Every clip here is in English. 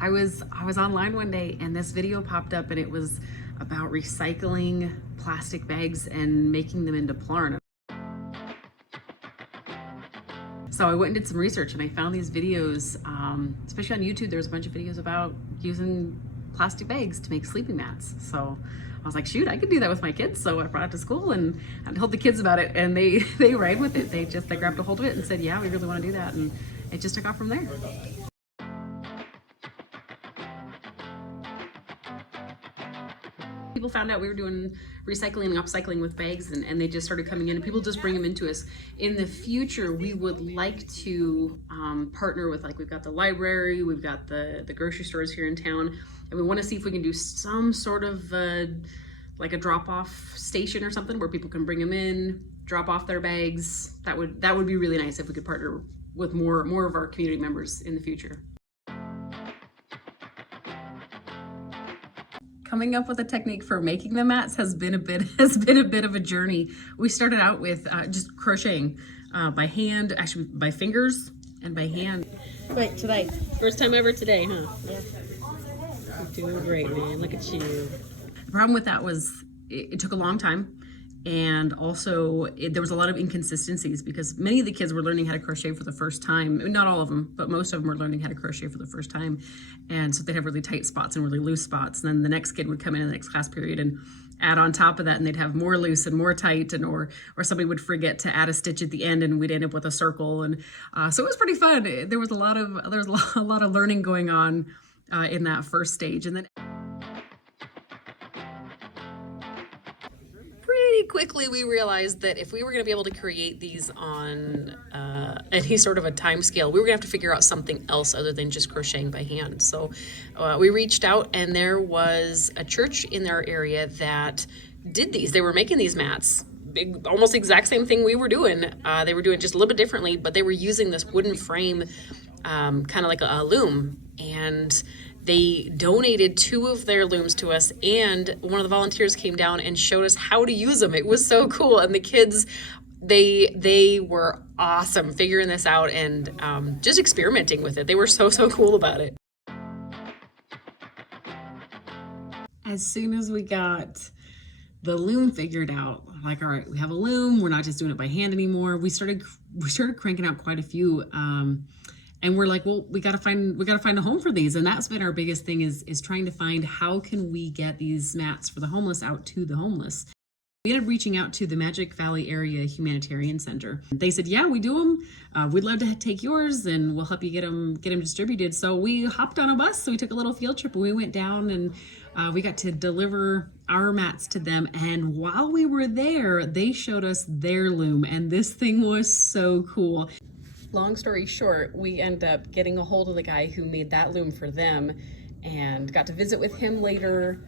I was online one day and this video popped up and it was about recycling plastic bags and making them into Plarn. So I went and did some research and I found these videos, especially on YouTube. There was a bunch of videos about using plastic bags to make sleeping mats. So I was like, shoot, I could do that with my kids. So I brought it to school and I told the kids about it, and they ran with it. They grabbed a hold of it and said, yeah, we really want to do that. And it just took off from there. People found out we were doing recycling and upcycling with bags, and they just started coming in, and people just bring them into us. In the future, we would like to partner with, like, we've got the library, we've got the grocery stores here in town, and we want to see if we can do some sort of like a drop-off station or something where people can bring them in, drop off their bags. That would be really nice if we could partner with more of our community members in the future. Coming up with a technique for making the mats has been a bit of a journey. We started out with just crocheting by hand, actually by fingers and by hand. Wait, today. First time ever today, huh? Yeah. You're doing great, man. Look at you. The problem with that was it took a long time. And also there was a lot of inconsistencies because many of the kids were learning how to crochet for the first time. Not all of them, but most of them were learning how to crochet for the first time. And so they'd have really tight spots and really loose spots. And then the next kid would come in the next class period and add on top of that, and they'd have more loose and more tight, and or somebody would forget to add a stitch at the end and we'd end up with a circle. And so it was pretty fun. There was a lot of learning going on in that first stage. And then quickly we realized that if we were going to be able to create these on any sort of a time scale, we were going to have to figure out something else other than just crocheting by hand. So we reached out, and there was a church in our area that did these. They were making these mats, almost the exact same thing we were doing. They were doing it just a little bit differently, but they were using this wooden frame, kind of like a loom, and they donated 2 of their looms to us, and one of the volunteers came down and showed us how to use them. It was so cool, and the kids, they were awesome figuring this out and just experimenting with it. They were so cool about it. As soon as we got the loom figured out, like, all right, we have a loom, we're not just doing it by hand anymore. We started cranking out quite a few. And we're like, well, we gotta find a home for these. And that's been our biggest thing is trying to find how can we get these mats for the homeless out to the homeless. We ended up reaching out to the Magic Valley Area Humanitarian Center. They said, yeah, we do them. We'd love to take yours and we'll help you get them distributed. So we hopped on a bus. So we took a little field trip and we went down and we got to deliver our mats to them. And while we were there, they showed us their loom, and this thing was so cool. Long story short, we ended up getting a hold of the guy who made that loom for them and got to visit with him later.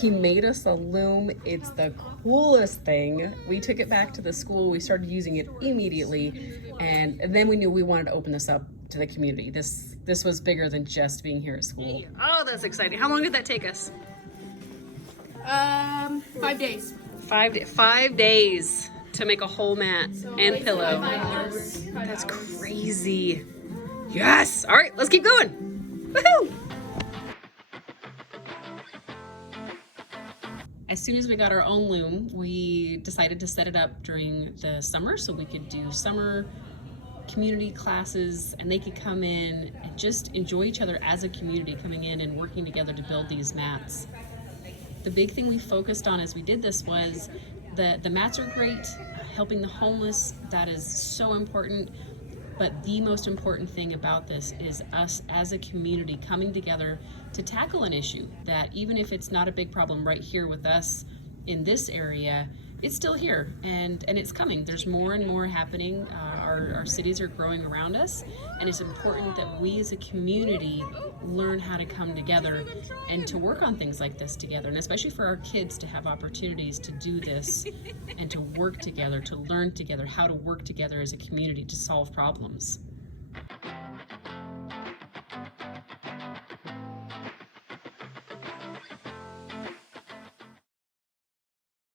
He made us a loom. It's the coolest thing. We took it back to the school. We started using it immediately. And then we knew we wanted to open this up to the community. This was bigger than just being here at school. Oh, that's exciting. How long did that take us? 5 days. 5 days to make a whole mat and pillow. That's crazy. Yes. All right, let's keep going. Woohoo! As soon as we got our own loom, we decided to set it up during the summer so we could do summer community classes and they could come in and just enjoy each other as a community, coming in and working together to build these mats. The big thing we focused on as we did this was the mats are great, helping the homeless, that is so important, but the most important thing about this is us as a community coming together to tackle an issue that even if it's not a big problem right here with us in this area, it's still here and it's coming. There's more and more happening. Our cities are growing around us, and it's important that we as a community learn how to come together and to work on things like this together, and especially for our kids to have opportunities to do this and to work together, to learn together how to work together as a community to solve problems.